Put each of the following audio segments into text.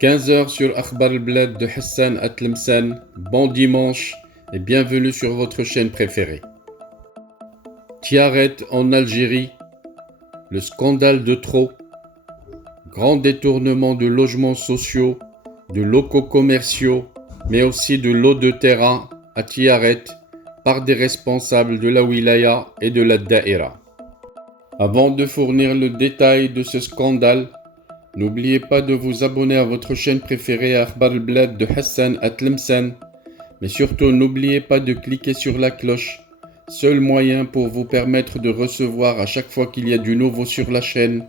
15 heures sur Akhbar al-Blad de Hassan Atlemsan. Bon dimanche et bienvenue sur votre chaîne préférée. Tiaret en Algérie, le scandale de trop, grand détournement de logements sociaux, de locaux commerciaux, mais aussi de lots de terrain à Tiaret par des responsables de la wilaya et de la daïra. Avant de fournir le détail de ce scandale, n'oubliez pas de vous abonner à votre chaîne préférée Akhbar al-Blad de Hassan Atlemsan, mais surtout n'oubliez pas de cliquer sur la cloche, seul moyen pour vous permettre de recevoir à chaque fois qu'il y a du nouveau sur la chaîne,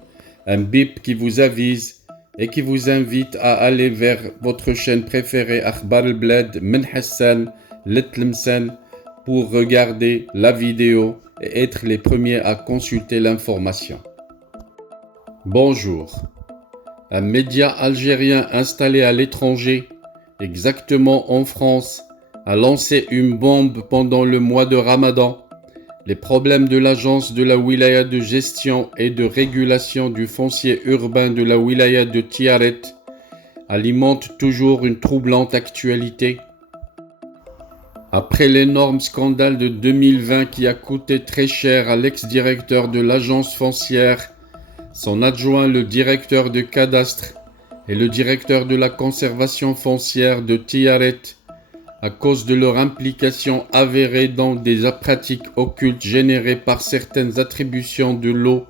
un bip qui vous avise et qui vous invite à aller vers votre chaîne préférée Akhbar al-Blad min Hassan Atlemsan pour regarder la vidéo et être les premiers à consulter l'information. Bonjour. Un média algérien installé à l'étranger, exactement en France, a lancé une bombe pendant le mois de Ramadan. Les problèmes de l'agence de la wilaya de gestion et de régulation du foncier urbain de la wilaya de Tiaret alimentent toujours une troublante actualité. Après l'énorme scandale de 2020 qui a coûté très cher à l'ex-directeur de l'agence foncière, son adjoint le directeur de cadastre et le directeur de la conservation foncière de Tiaret, à cause de leur implication avérée dans des pratiques occultes générées par certaines attributions de lots,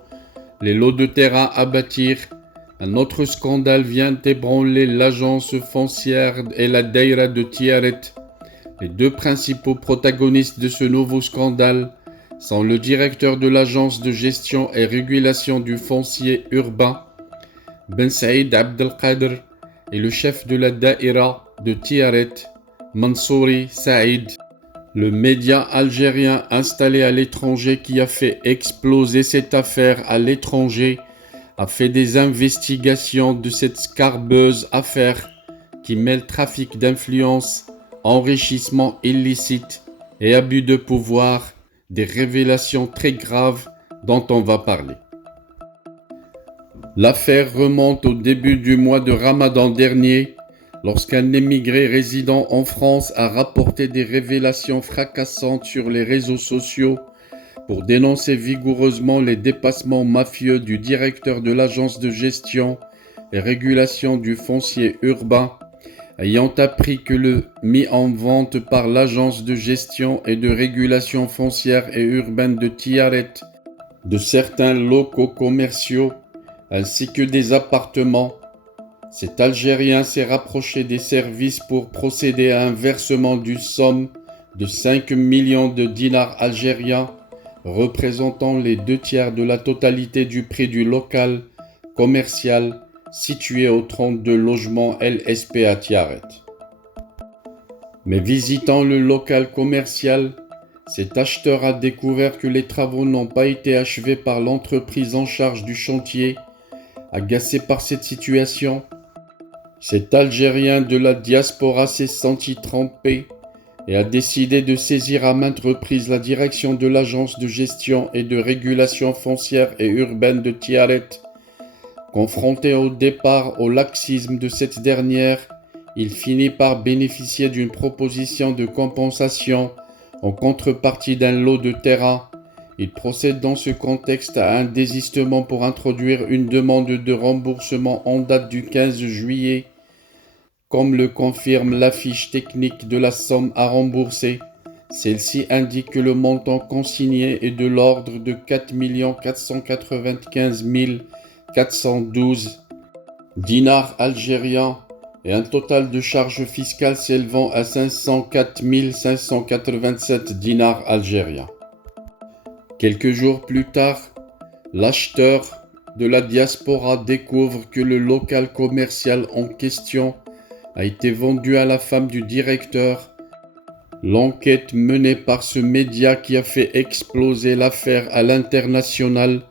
les lots de terrain à bâtir, un autre scandale vient ébranler l'agence foncière et la daïra de Tiaret. Les deux principaux protagonistes de ce nouveau scandale sont le directeur de l'agence de gestion et régulation du foncier urbain, Ben Saïd Abdelkader, et le chef de la daïra de Tiaret, Mansouri Saïd. Le média algérien installé à l'étranger qui a fait exploser cette affaire à l'étranger a fait des investigations de cette scarbeuse affaire qui mêle trafic d'influence, enrichissement illicite et abus de pouvoir, des révélations très graves dont on va parler. L'affaire remonte au début du mois de Ramadan dernier, lorsqu'un émigré résidant en France a rapporté des révélations fracassantes sur les réseaux sociaux pour dénoncer vigoureusement les dépassements mafieux du directeur de l'agence de gestion et régulation du foncier urbain, ayant appris que le mis en vente par l'agence de gestion et de régulation foncière et urbaine de Tiaret de certains locaux commerciaux ainsi que des appartements, cet Algérien s'est rapproché des services pour procéder à un versement d'une somme de 5 millions de dinars algériens, représentant les 2/3 de la totalité du prix du local commercial situé au 32 logements LSP à Tiaret. Mais visitant le local commercial, cet acheteur a découvert que les travaux n'ont pas été achevés par l'entreprise en charge du chantier. Agacé par cette situation, cet Algérien de la diaspora s'est senti trempé et a décidé de saisir à maintes reprises la direction de l'agence de gestion et de régulation foncière et urbaine de Tiaret. Confronté au départ au laxisme de cette dernière, il finit par bénéficier d'une proposition de compensation en contrepartie d'un lot de terrain. Il procède dans ce contexte à un désistement pour introduire une demande de remboursement en date du 15 juillet. Comme le confirme l'affiche technique de la somme à rembourser, celle-ci indique que le montant consigné est de l'ordre de 4 495 412 dinars algériens et un total de charges fiscales s'élevant à 504 587 dinars algériens. Quelques jours plus tard, l'acheteur de la diaspora découvre que le local commercial en question a été vendu à la femme du directeur. L'enquête menée par ce média qui a fait exploser l'affaire à l'international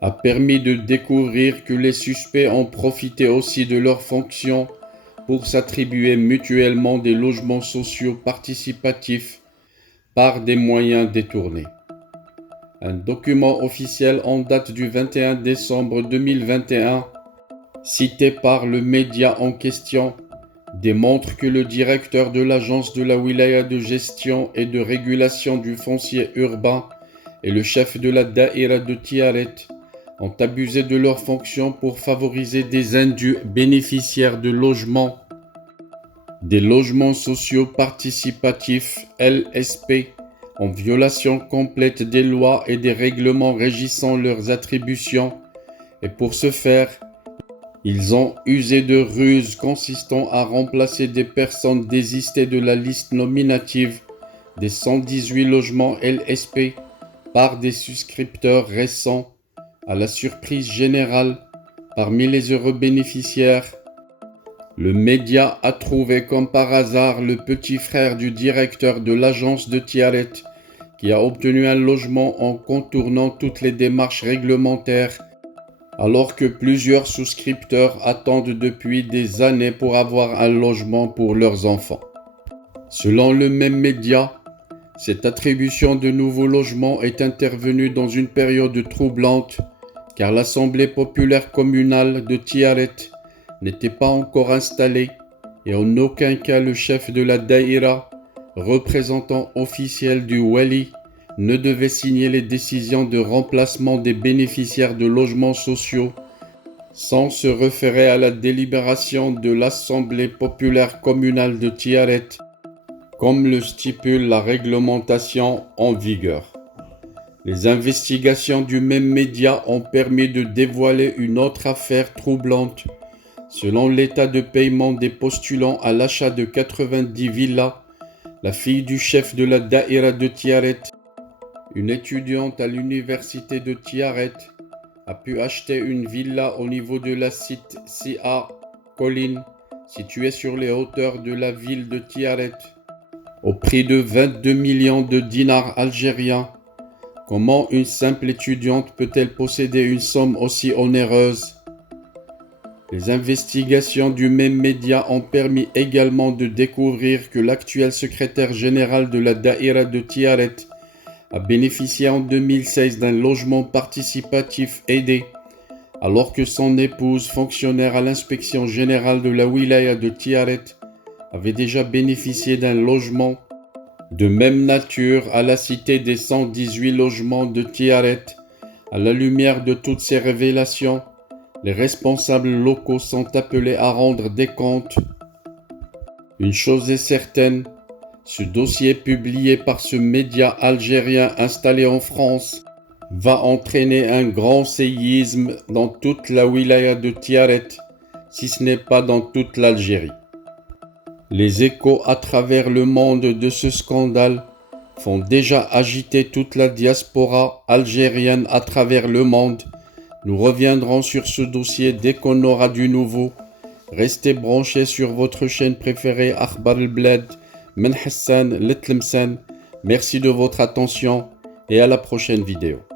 a permis de découvrir que les suspects ont profité aussi de leurs fonctions pour s'attribuer mutuellement des logements sociaux participatifs par des moyens détournés. Un document officiel en date du 21 décembre 2021 cité par le média en question, démontre que le directeur de l'agence de la wilaya de gestion et de régulation du foncier urbain et le chef de la daïra de Tiaret ont abusé de leurs fonctions pour favoriser des indus bénéficiaires de logements, des logements sociaux participatifs LSP, en violation complète des lois et des règlements régissant leurs attributions, et pour ce faire, ils ont usé de ruses consistant à remplacer des personnes désistées de la liste nominative des 118 logements LSP par des souscripteurs récents, à la surprise générale parmi les heureux bénéficiaires. Le média a trouvé comme par hasard le petit frère du directeur de l'agence de Tiaret qui a obtenu un logement en contournant toutes les démarches réglementaires, alors que plusieurs souscripteurs attendent depuis des années pour avoir un logement pour leurs enfants. Selon le même média, cette attribution de nouveaux logements est intervenue dans une période troublante, car l'Assemblée populaire communale de Tiaret n'était pas encore installée et en aucun cas le chef de la daïra, représentant officiel du wali, ne devait signer les décisions de remplacement des bénéficiaires de logements sociaux sans se référer à la délibération de l'Assemblée populaire communale de Tiaret, comme le stipule la réglementation en vigueur. Les investigations du même média ont permis de dévoiler une autre affaire troublante. Selon l'état de paiement des postulants à l'achat de 90 villas, la fille du chef de la daïra de Tiaret, une étudiante à l'université de Tiaret, a pu acheter une villa au niveau de la site Sia Colline, située sur les hauteurs de la ville de Tiaret, au prix de 22 millions de dinars algériens. Comment une simple étudiante peut-elle posséder une somme aussi onéreuse? Les investigations du même média ont permis également de découvrir que l'actuel secrétaire général de la daïra de Tiaret a bénéficié en 2016 d'un logement participatif aidé, alors que son épouse, fonctionnaire à l'inspection générale de la wilaya de Tiaret, avait déjà bénéficié d'un logement de même nature à la cité des 118 logements de Tiaret. À la lumière de toutes ces révélations, les responsables locaux sont appelés à rendre des comptes. Une chose est certaine, ce dossier publié par ce média algérien installé en France va entraîner un grand séisme dans toute la wilaya de Tiaret, si ce n'est pas dans toute l'Algérie. Les échos à travers le monde de ce scandale font déjà agiter toute la diaspora algérienne à travers le monde. Nous reviendrons sur ce dossier dès qu'on aura du nouveau. Restez branchés sur votre chaîne préférée Akhbar al-Bled, من حسان لتلمسان. Merci de votre attention et à la prochaine vidéo.